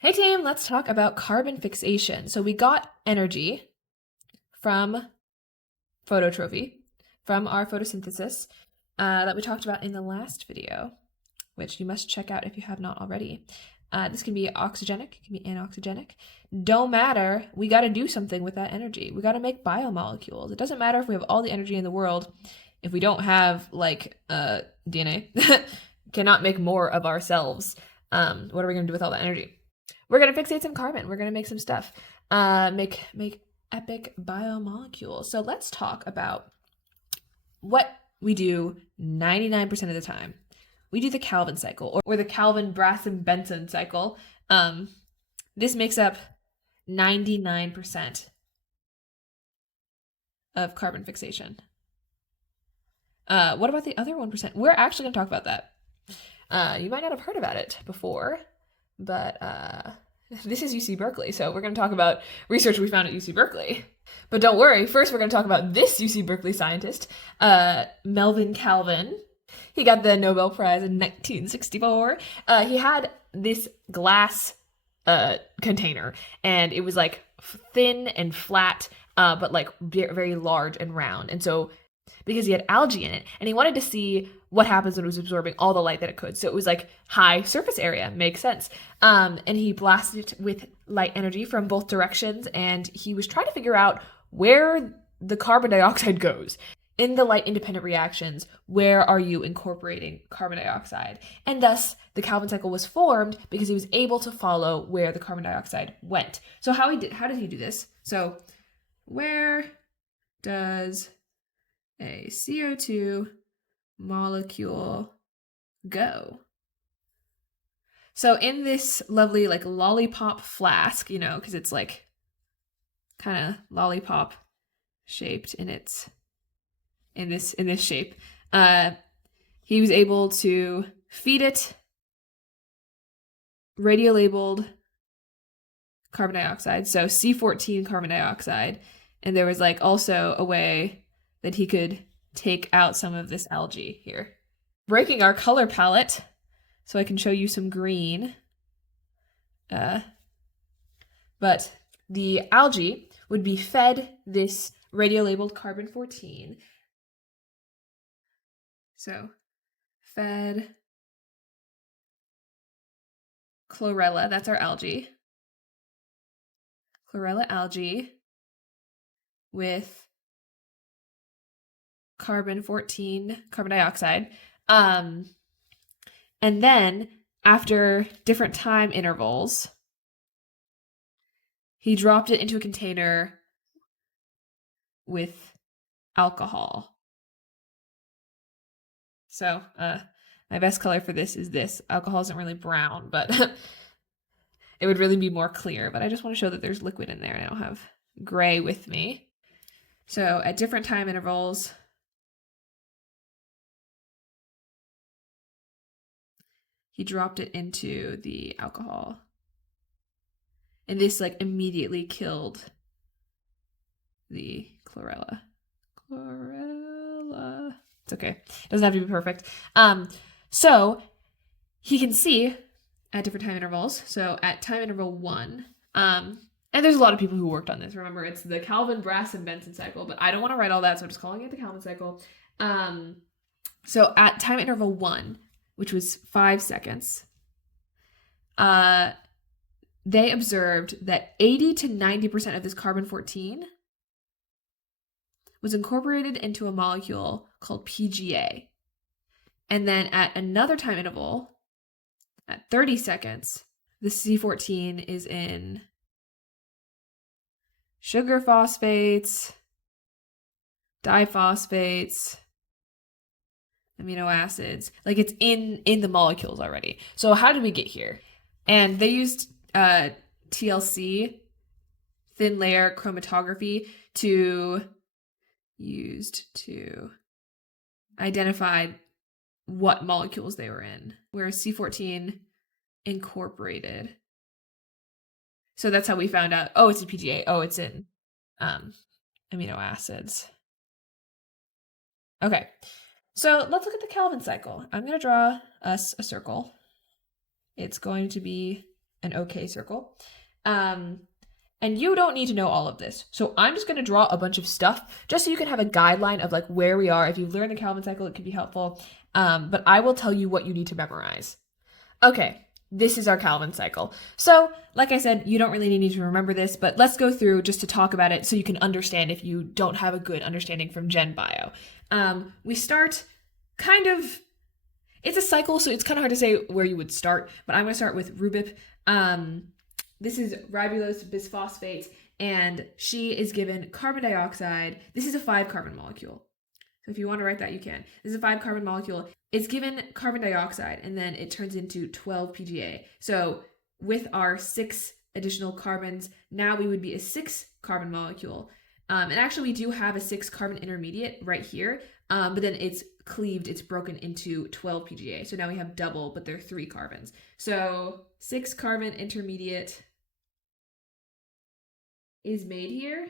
Hey team, let's talk about carbon fixation. So we got energy from phototrophy, from our photosynthesis that we talked about in the last video, which you must check out if you have not already. This can be oxygenic, it can be anoxygenic. Don't matter, we got to do something with that energy. We got to make biomolecules. It doesn't matter if we have all the energy in the world. If we don't have DNA, cannot make more of ourselves, what are we going to do with all that energy? We're going to fixate some carbon. We're going to make some stuff. Make epic biomolecules. So let's talk about what we do 99% of the time. We do the Calvin cycle or the Calvin-Brassem-Benson cycle. This makes up 99% of carbon fixation. What about the other 1%? We're actually going to talk about that. You might not have heard about it before, but this is UC Berkeley, so we're going to talk about research we found at UC Berkeley. But don't worry, first we're going to talk about this UC Berkeley scientist, Melvin Calvin. He got the Nobel Prize in 1964. He had this glass container, and it was like thin and flat, but like very large and round. And so because he had algae in it, and he wanted to see what happens when it was absorbing all the light that it could. So it was like high surface area, makes sense. And he blasted it with light energy from both directions, and he was trying to figure out where the carbon dioxide goes. In the light-independent reactions, where are you incorporating carbon dioxide? And thus, the Calvin cycle was formed because he was able to follow where the carbon dioxide went. So how did he do this? So where does a CO2 molecule go? So in this lovely like lollipop flask, you know, because it's like kind of lollipop shaped in this shape, he was able to feed it radiolabeled carbon dioxide, so C14 carbon dioxide, and there was like also a way that he could take out some of this algae here. Breaking our color palette so I can show you some green. But the algae would be fed this radiolabeled carbon-14. So fed chlorella, that's our algae. Chlorella algae with carbon-14, carbon dioxide. And then after different time intervals, he dropped it into a container with alcohol. So my best color for this is this. Alcohol isn't really brown, but it would really be more clear. But I just want to show that there's liquid in there, and I don't have gray with me. So at different time intervals, he dropped it into the alcohol. And this like immediately killed the chlorella. It's okay. It doesn't have to be perfect. So he can see at different time intervals. So at time interval 1, and there's a lot of people who worked on this. Remember, it's the Calvin-Brassem-Benson cycle, but I don't want to write all that, so I'm just calling it the Calvin cycle. So at time interval 1, which was 5 seconds, they observed that 80 to 90% of this carbon-14 was incorporated into a molecule called PGA. And then at another time interval, at 30 seconds, the C14 is in sugar phosphates, diphosphates, amino acids. Like it's in the molecules already. So how did we get here? And they used TLC, thin layer chromatography, to identify what molecules they were in, whereas C14 incorporated. So that's how we found out, oh, it's in PGA, oh, it's in amino acids. Okay, so let's look at the Calvin cycle. I'm going to draw us a circle. It's going to be an OK circle. And you don't need to know all of this. So I'm just going to draw a bunch of stuff just so you can have a guideline of like where we are. If you've learned the Calvin cycle, it could be helpful. But I will tell you what you need to memorize. Okay, this is our Calvin cycle. So, like I said, you don't really need to remember this, but let's go through just to talk about it so you can understand if you don't have a good understanding from Gen Bio. We start kind of, it's a cycle, so it's kind of hard to say where you would start, but I'm going to start with RuBip. This is ribulose bisphosphate, and she is given carbon dioxide. This is a 5-carbon molecule. So if you want to write that, you can. This is a 5-carbon molecule. It's given carbon dioxide, and then it turns into 12 PGA. So with our 6 additional carbons, now we would be a 6-carbon molecule. And actually, we do have a 6-carbon intermediate right here, but then it's cleaved, it's broken into 12 PGA. So now we have double, but they're 3 carbons. So 6-carbon intermediate is made here.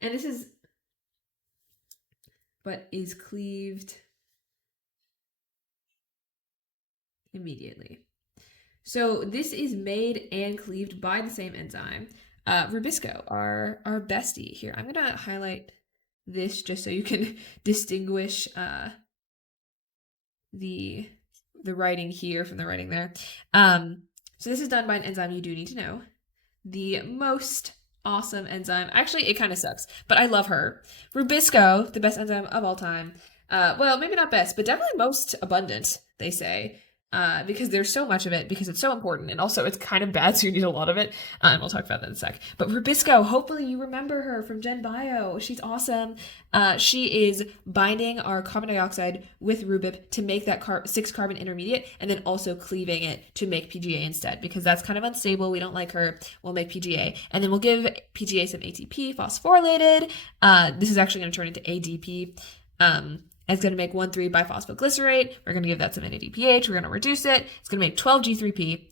And this is, but is cleaved immediately. So this is made and cleaved by the same enzyme. RuBisCO, our bestie here. I'm going to highlight this just so you can distinguish the writing here from the writing there. So this is done by an enzyme you do need to know. The most awesome enzyme. Actually, it kind of sucks, but I love her. RuBisCO, the best enzyme of all time. Well, maybe not best, but definitely most abundant, they say. Because there's so much of it, because it's so important, and also it's kind of bad, so you need a lot of it, and we'll talk about that in a sec. But RuBisCO, hopefully you remember her from Gen Bio. She's awesome. She is binding our carbon dioxide with RuBip to make that 6-carbon intermediate, and then also cleaving it to make PGA instead, because that's kind of unstable. We don't like her. We'll make PGA, and then we'll give PGA some ATP, phosphorylated. This is actually going to turn into ADP. It's going to make 1,3-biphosphoglycerate. We're going to give that some NADPH. We're going to reduce it. It's going to make 12 G3P.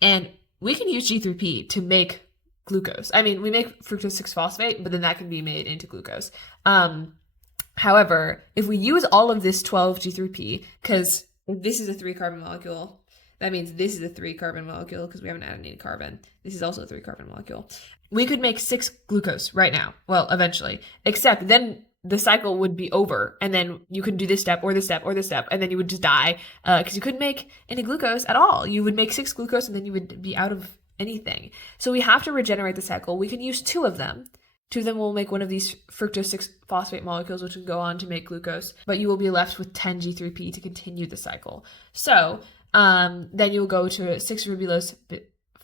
And we can use G3P to make glucose. I mean, we make fructose 6-phosphate, but then that can be made into glucose. However, if we use all of this 12 G3P, because this is a 3-carbon molecule, that means this is a 3-carbon molecule because we haven't added any carbon. This is also a 3-carbon molecule. We could make 6 glucose right now. Well, eventually. Except then the cycle would be over, and then you could do this step or this step or this step, and then you would just die because you couldn't make any glucose at all. You would make 6 glucose, and then you would be out of anything. So we have to regenerate the cycle. We can use 2 of them. 2 of them will make one of these fructose 6-phosphate molecules, which will go on to make glucose, but you will be left with 10 G3P to continue the cycle. So then you'll go to 6-ribulose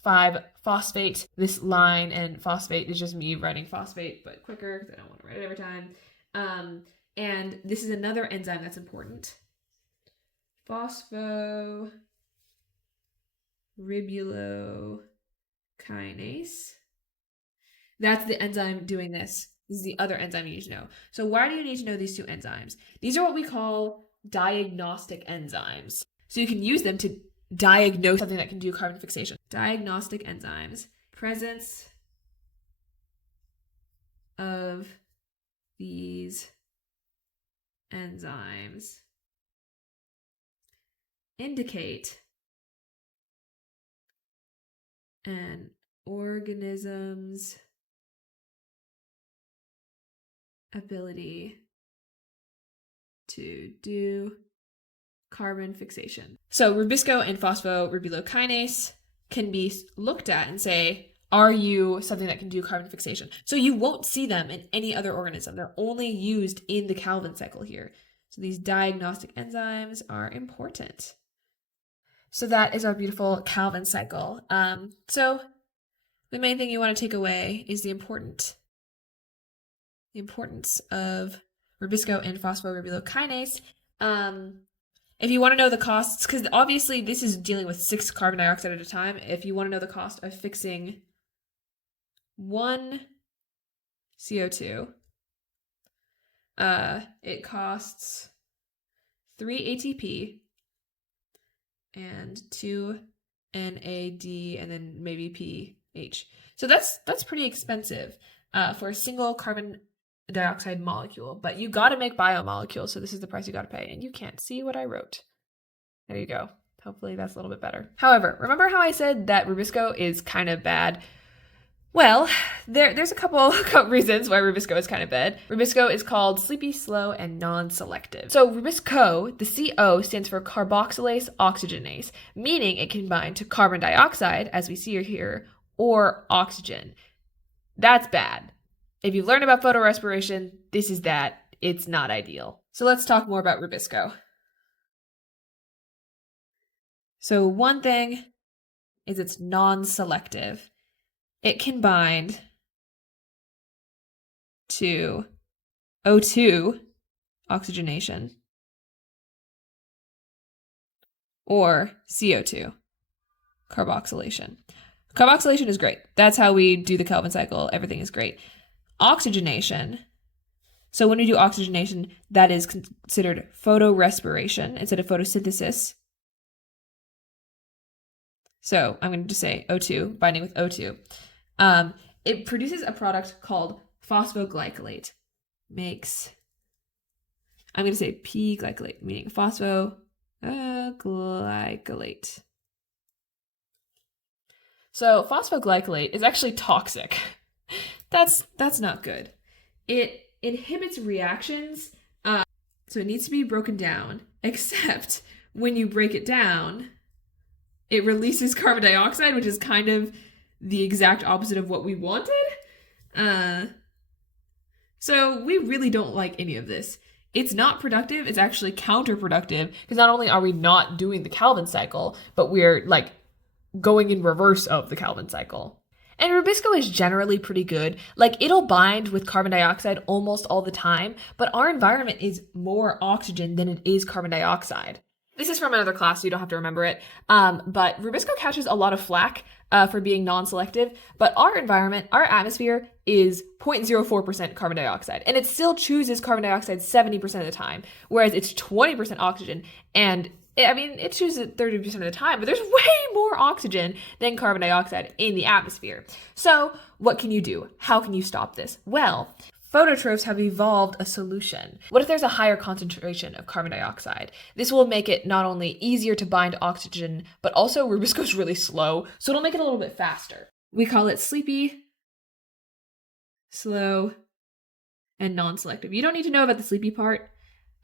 5-phosphate. This line and phosphate is just me writing phosphate, but quicker because I don't want to write it every time. And this is another enzyme that's important. Phosphoribulose kinase. That's the enzyme doing this. This is the other enzyme you need to know. So why do you need to know these 2 enzymes? These are what we call diagnostic enzymes. So you can use them to diagnose something that can do carbon fixation. Diagnostic enzymes. Presence of these enzymes indicate an organism's ability to do carbon fixation. So RuBisCO and phosphoribulokinase can be looked at and say, are you something that can do carbon fixation? So you won't see them in any other organism. They're only used in the Calvin cycle here. So these diagnostic enzymes are important. So that is our beautiful Calvin cycle. So the main thing you want to take away is the importance of RuBisCO and phosphoribulokinase. If you want to know the costs, because obviously this is dealing with 6 carbon dioxide at a time. If you want to know the cost of fixing 1 CO2, it costs 3 ATP and 2 NAD and then maybe pH. So that's pretty expensive for a single carbon dioxide molecule, but you got to make biomolecules, so this is the price you got to pay, and you can't see what I wrote. There you go. Hopefully that's a little bit better. However, remember how I said that RuBisCO is kind of bad? Well, there's a couple reasons why RuBisCO is kind of bad. RuBisCO is called sleepy, slow, and non-selective. So RuBisCO, the CO stands for carboxylase oxygenase, meaning it can bind to carbon dioxide, as we see here, or oxygen. That's bad. If you learn about photorespiration, this is that. It's not ideal. So let's talk more about RuBisCO. So one thing is it's non-selective. It can bind to O2, oxygenation, or CO2, carboxylation. Carboxylation is great. That's how we do the Kelvin cycle. Everything is great. Oxygenation. So when we do oxygenation, that is considered photorespiration instead of photosynthesis. So I'm going to just say O2, binding with O2. It produces a product called phosphoglycolate. I'm going to say P-glycolate, meaning phosphoglycolate. So phosphoglycolate is actually toxic. That's not good. It inhibits reactions, so it needs to be broken down, except when you break it down, it releases carbon dioxide, which is kind of the exact opposite of what we wanted. So we really don't like any of this. It's not productive. It's actually counterproductive, because not only are we not doing the Kelvin cycle, but we're like going in reverse of the Kelvin cycle. And RuBisCO is generally pretty good. Like, it'll bind with carbon dioxide almost all the time, but our environment is more oxygen than it is carbon dioxide. This is from another class, so you don't have to remember it. But RuBisCO catches a lot of flack for being non-selective, but our environment, our atmosphere, is 0.04% carbon dioxide, and it still chooses carbon dioxide 70% of the time, whereas it's 20% oxygen, and it chooses it 30% of the time, but there's way more oxygen than carbon dioxide in the atmosphere. So what can you do? How can you stop this? Well, phototrophs have evolved a solution. What if there's a higher concentration of carbon dioxide? This will make it not only easier to bind oxygen, but also RuBisCO is really slow, so it'll make it a little bit faster. We call it sleepy, slow, and non-selective. You don't need to know about the sleepy part.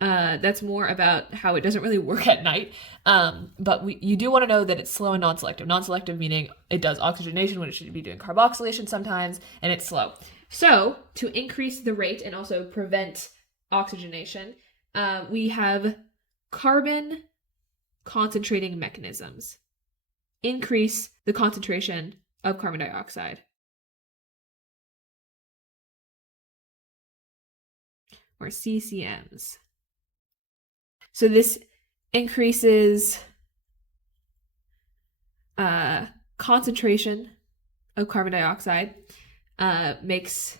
That's more about how it doesn't really work at night. But you do want to know that it's slow and non-selective. Non-selective meaning it does oxygenation when it should be doing carboxylation sometimes, and it's slow. So to increase the rate and also prevent oxygenation, we have carbon concentrating mechanisms. Increase the concentration of carbon dioxide. Or CCMs. So this increases concentration of carbon dioxide, makes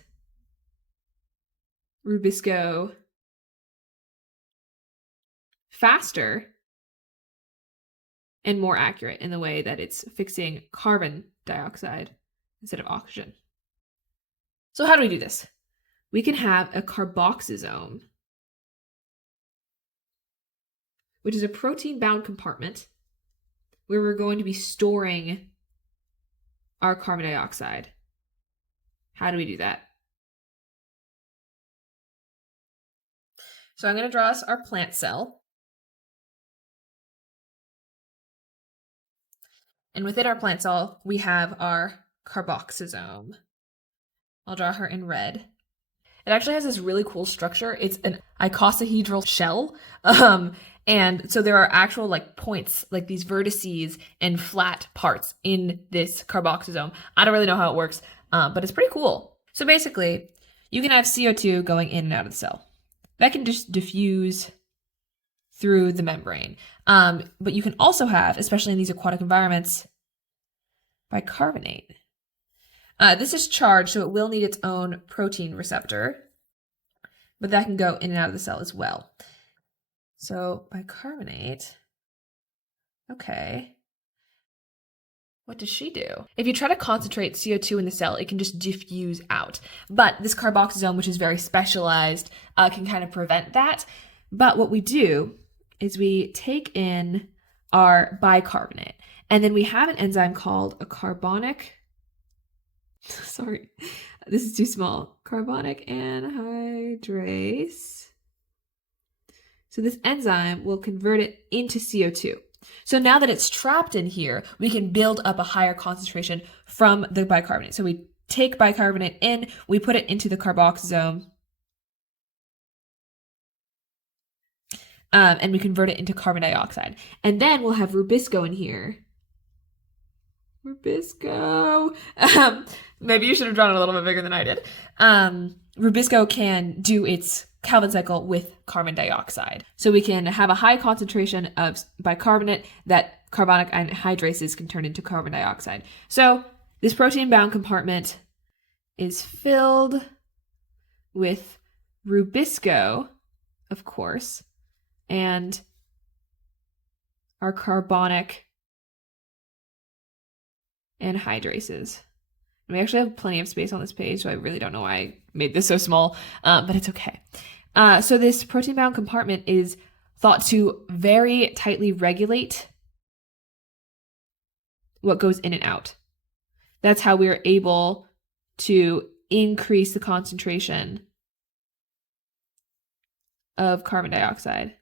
RuBisCO faster and more accurate in the way that it's fixing carbon dioxide instead of oxygen. So how do we do this? We can have a carboxysome, which is a protein-bound compartment where we're going to be storing our carbon dioxide. How do we do that? So I'm going to draw us our plant cell. And within our plant cell, we have our carboxysome. I'll draw her in red. It actually has this really cool structure. It's an icosahedral shell. And so there are actual like points, like these vertices and flat parts in this carboxysome. I don't really know how it works, but it's pretty cool. So basically, you can have CO2 going in and out of the cell. That can just diffuse through the membrane. But you can also have, especially in these aquatic environments, bicarbonate. This is charged, so it will need its own protein receptor, but that can go in and out of the cell as well. So bicarbonate, okay. What does she do? If you try to concentrate CO2 in the cell, it can just diffuse out. But this carboxysome, which is very specialized, can kind of prevent that. But what we do is we take in our bicarbonate. And then we have an enzyme called a carbonic, sorry, this is too small, carbonic anhydrase. So this enzyme will convert it into CO2. So now that it's trapped in here, we can build up a higher concentration from the bicarbonate. So we take bicarbonate in, we put it into the carboxysome, and we convert it into carbon dioxide. And then we'll have RuBisCO in here. RuBisCO. Maybe you should have drawn it a little bit bigger than I did. RuBisCO can do its Calvin cycle with carbon dioxide. So we can have a high concentration of bicarbonate that carbonic anhydrases can turn into carbon dioxide. So this protein-bound compartment is filled with RuBisCO, of course, and our carbonic anhydrases. And we actually have plenty of space on this page, so I really don't know why I made this so small, but it's okay. So this protein-bound compartment is thought to very tightly regulate what goes in and out. That's how we are able to increase the concentration of carbon dioxide.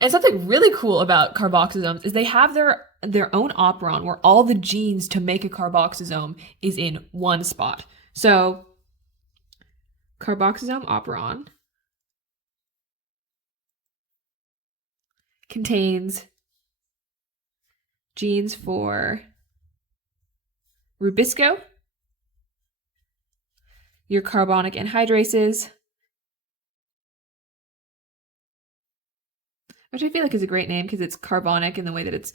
And something really cool about carboxysomes is they have their own operon where all the genes to make a carboxysome is in one spot. So carboxysome operon contains genes for RuBisCO, your carbonic anhydrases, which I feel like is a great name because it's carbonic in the way that it's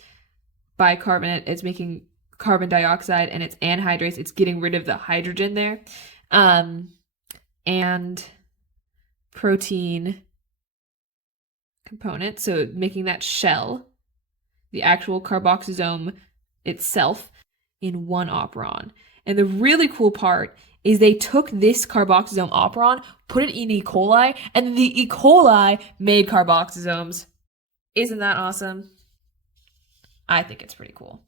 bicarbonate, it's making carbon dioxide, and it's anhydrase, it's getting rid of the hydrogen there. And protein component, so making that shell, the actual carboxysome itself, in one operon. And the really cool part is they took this carboxysome operon, put it in E. coli, and then the E. coli made carboxysomes. Isn't that awesome? I think it's pretty cool.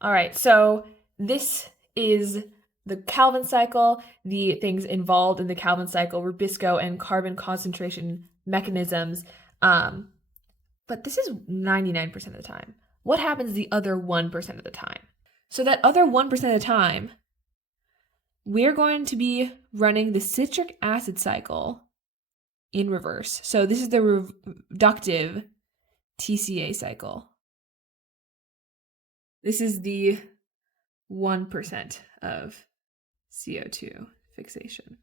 All right, so this is the Calvin cycle, the things involved in the Calvin cycle, RuBisCO and carbon concentration mechanisms. But this is 99% of the time. What happens the other 1% of the time? So that other 1% of the time, we're going to be running the citric acid cycle in reverse. So this is the reductive TCA cycle. This is the 1% of CO2 fixation.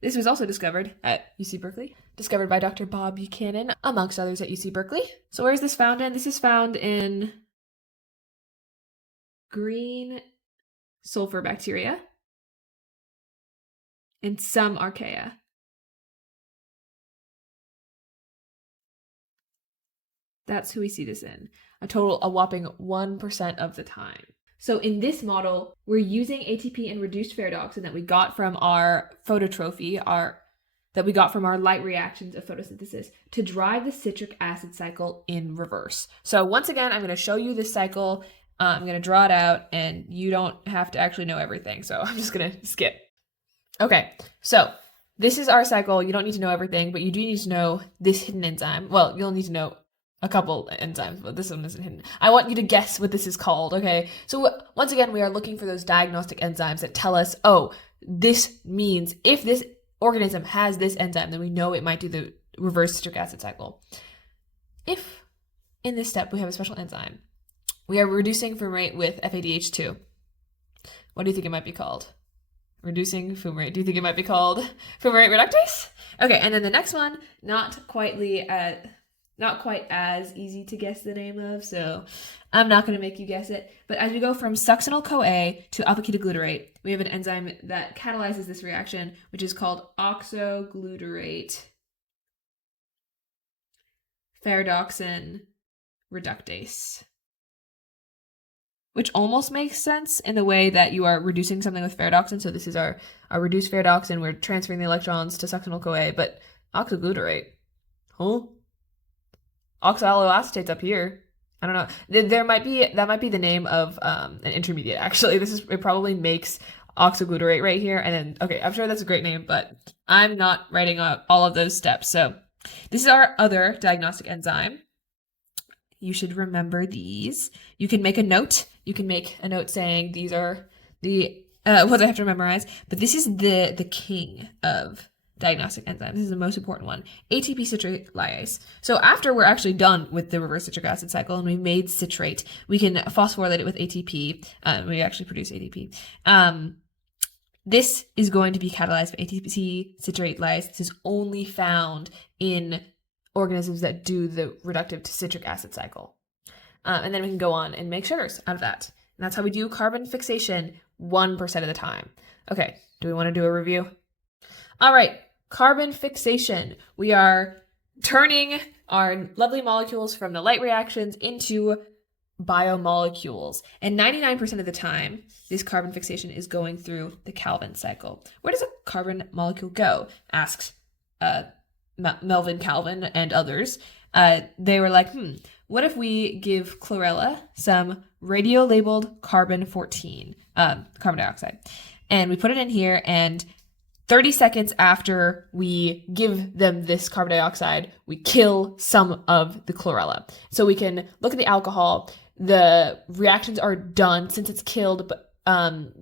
This was also discovered at UC Berkeley, discovered by Dr. Bob Buchanan, amongst others at UC Berkeley. So where is this found in? This is found in green sulfur bacteria and some archaea. That's who we see this in, a whopping 1% of the time. So in this model, we're using ATP and reduced ferredoxin that we got from our phototrophy, that we got from our light reactions of photosynthesis, to drive the citric acid cycle in reverse. So once again, I'm going to show you this cycle. I'm going to draw it out, and you don't have to actually know everything, so I'm just going to skip. Okay, so this is our cycle. You don't need to know everything, but you do need to know this hidden enzyme. Well, you'll need to know a couple enzymes, but this one isn't hidden. I want you to guess what this is called, okay? So once again, we are looking for those diagnostic enzymes that tell us, oh, this means if this organism has this enzyme, then we know it might do the reverse citric acid cycle. If in this step we have a special enzyme, we are reducing fumarate with FADH2. What do you think it might be called? Reducing fumarate. Do you think it might be called fumarate reductase? Okay, and then the next one, not quite as easy to guess the name of, so I'm not going to make you guess it. But as we go from succinyl-CoA to alpha-ketoglutarate, we have an enzyme that catalyzes this reaction, which is called oxoglutarate ferredoxin reductase, which almost makes sense in the way that you are reducing something with ferredoxin. So this is our reduced ferredoxin. We're transferring the electrons to succinyl-CoA, but oxoglutarate, Huh? Oxaloacetate's up here. I don't know. That might be the name of an intermediate. Actually, it probably makes oxoglutarate right here. And then, okay, I'm sure that's a great name, but I'm not writing out all of those steps. So this is our other diagnostic enzyme. You should remember these. You can make a note. You can make a note saying these are the what I have to memorize. But this is the king of diagnostic enzymes. This is the most important one. ATP citrate lyase. So after we're actually done with the reverse citric acid cycle and we made citrate, we can phosphorylate it with ATP. We actually produce ATP. This is going to be catalyzed by ATP citrate lyase. This is only found in organisms that do the reductive to citric acid cycle. And then we can go on and make sugars out of that. And that's how we do carbon fixation 1% of the time. Okay, do we want to do a review? All right, carbon fixation. We are turning our lovely molecules from the light reactions into biomolecules. And 99% of the time, this carbon fixation is going through the Calvin cycle. Where does a carbon molecule go? Asks Melvin Calvin and others. They were like, what if we give chlorella some radio-labeled carbon-14, carbon dioxide, and we put it in here, and 30 seconds after we give them this carbon dioxide, we kill some of the chlorella. So we can look at the alcohol, the reactions are done since it's killed, but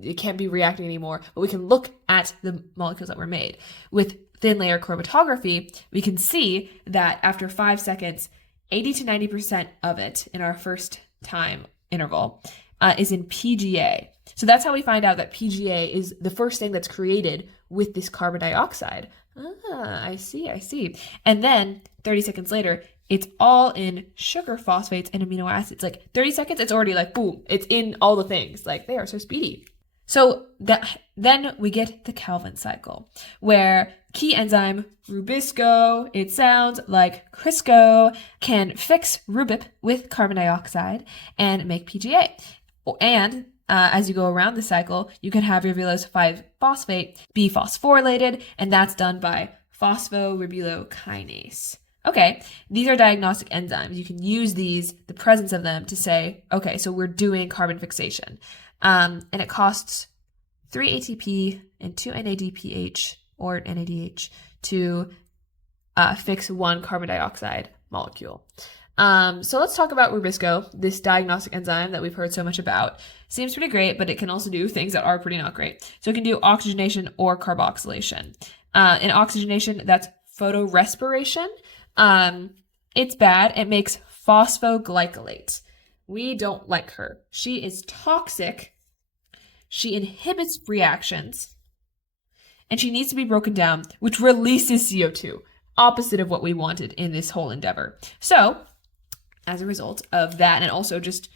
it can't be reacting anymore, but we can look at the molecules that were made. With thin layer chromatography, we can see that after 5 seconds, 80 to 90% of it in our first time interval is in PGA. So that's how we find out that PGA is the first thing that's created with this carbon dioxide. I see. And then 30 seconds later, it's all in sugar phosphates and amino acids. Like 30 seconds, it's already like, boom, it's in all the things. Like they are so speedy. So then we get the Calvin cycle, where key enzyme RuBisCO, it sounds like Crisco, can fix RuBip with carbon dioxide and make PGA. And as you go around the cycle, you can have your ribulose 5-phosphate be phosphorylated, and that's done by phosphorybulokinase. Okay, these are diagnostic enzymes. You can use these, the presence of them, to say, okay, so we're doing carbon fixation. And it costs 3 ATP and 2 NADPH or NADH to fix 1 carbon dioxide molecule. So let's talk about RuBisCO, this diagnostic enzyme that we've heard so much about. Seems pretty great, but it can also do things that are pretty not great. So it can do oxygenation or carboxylation. In oxygenation, that's photorespiration. It's bad. It makes phosphoglycolate. We don't like her. She is toxic. She inhibits reactions. And she needs to be broken down, which releases CO2, opposite of what we wanted in this whole endeavor. So, as a result of that, and also just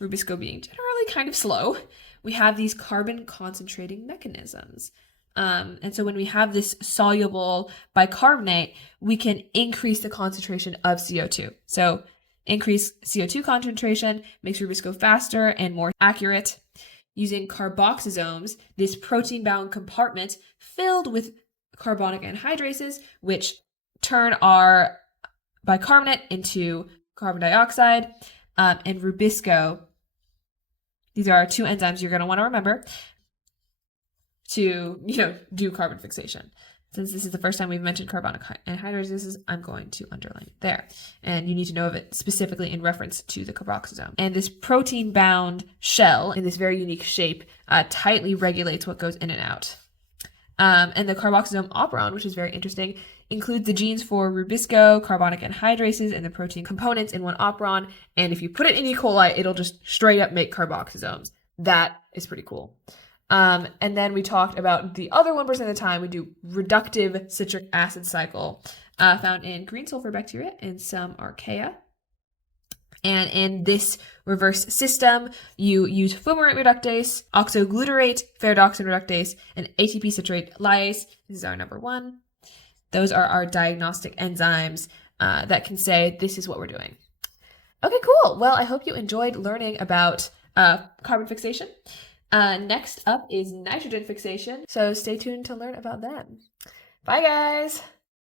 RuBisCO being generally kind of slow, we have these carbon concentrating mechanisms. And so when we have this soluble bicarbonate, we can increase the concentration of CO2. So increased CO2 concentration makes RuBisCO faster and more accurate. Using carboxysomes, this protein-bound compartment filled with carbonic anhydrases, which turn our bicarbonate into carbon dioxide, and RuBisCO. These are our 2 enzymes you're going to want to remember to, do carbon fixation. Since this is the first time we've mentioned carbonic anhydrases, I'm going to underline it there. And you need to know of it specifically in reference to the carboxysome. And this protein-bound shell in this very unique shape tightly regulates what goes in and out. And the carboxysome operon, which is very interesting, includes the genes for RuBisCO, carbonic anhydrases, and the protein components in one operon. And if you put it in E. coli, it'll just straight up make carboxysomes. That is pretty cool. And then we talked about the other 1% of the time, we do reductive citric acid cycle, found in green sulfur bacteria and some archaea. And in this reverse system, you use fumarate reductase, oxoglutarate, ferredoxin reductase, and ATP citrate lyase. This is our number 1. Those are our diagnostic enzymes that can say this is what we're doing. Okay, cool. Well, I hope you enjoyed learning about carbon fixation. Next up is nitrogen fixation, so stay tuned to learn about that. Bye, guys!